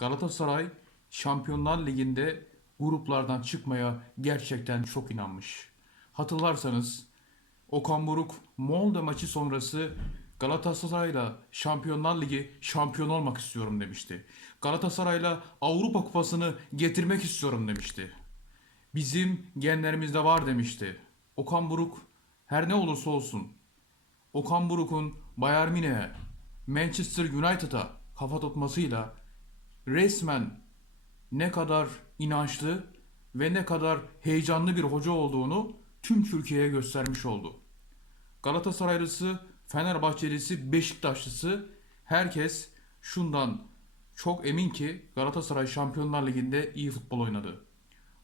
Galatasaray Şampiyonlar Ligi'nde gruplardan çıkmaya gerçekten çok inanmış. Hatırlarsanız Okan Buruk Molde maçı sonrası Galatasaray'la Şampiyonlar Ligi şampiyon olmak istiyorum demişti. Galatasaray'la Avrupa Kupası'nı getirmek istiyorum demişti. Bizim genlerimizde var demişti. Okan Buruk her ne olursa olsun Okan Buruk'un Bayern Münih'e, Manchester United'a kafa tutmasıyla resmen ne kadar inançlı ve ne kadar heyecanlı bir hoca olduğunu tüm Türkiye'ye göstermiş oldu. Galatasaraylısı, Fenerbahçelisi, Beşiktaşlısı herkes şundan çok emin ki Galatasaray Şampiyonlar Ligi'nde iyi futbol oynadı.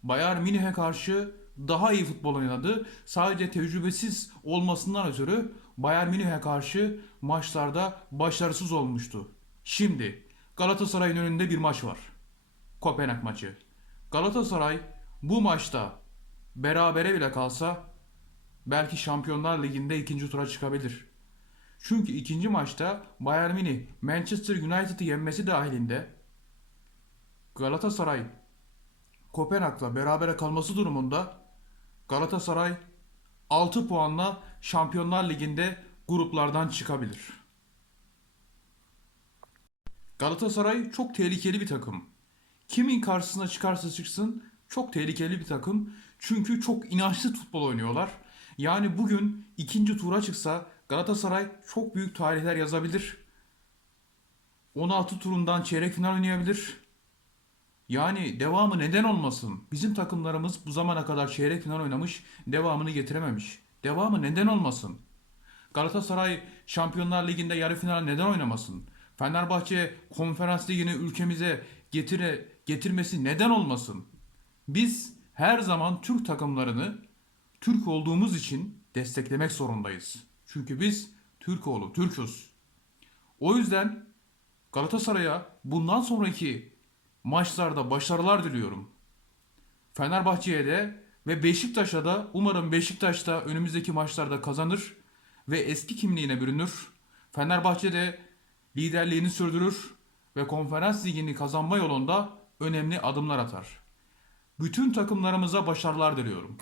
Bayern Münih'e karşı daha iyi futbol oynadı. Sadece tecrübesiz olmasından ötürü Bayern Münih'e karşı maçlarda başarısız olmuştu. Şimdi Galatasaray'ın önünde bir maç var. Kopenhag maçı. Galatasaray bu maçta berabere bile kalsa belki Şampiyonlar Ligi'nde ikinci tura çıkabilir. Çünkü ikinci maçta Bayern Münih Manchester United'ı yenmesi dahilinde Galatasaray Kopenhag'la berabere kalması durumunda Galatasaray 6 puanla Şampiyonlar Ligi'nde gruplardan çıkabilir. Galatasaray çok tehlikeli bir takım. Kimin karşısına çıkarsa çıksın çok tehlikeli bir takım. Çünkü çok inançlı futbol oynuyorlar. Yani bugün ikinci tura çıksa Galatasaray çok büyük tarihler yazabilir. 16 turundan çeyrek final oynayabilir. Yani devamı neden olmasın? Bizim takımlarımız bu zamana kadar çeyrek final oynamış, devamını getirememiş. Devamı neden olmasın? Galatasaray Şampiyonlar Ligi'nde yarı final neden oynamasın? Fenerbahçe Konferans Ligi'ni ülkemize getire, getirmesi neden olmasın? Biz her zaman Türk takımlarını Türk olduğumuz için desteklemek zorundayız. Çünkü biz Türk oğlu, Türk'üz. O yüzden Galatasaray'a bundan sonraki maçlarda başarılar diliyorum. Fenerbahçe'ye de ve Beşiktaş'a da umarım Beşiktaş da önümüzdeki maçlarda kazanır ve eski kimliğine bürünür. Fenerbahçe de liderliğini sürdürür ve konferans ligini kazanma yolunda önemli adımlar atar. Bütün takımlarımıza başarılar diliyorum.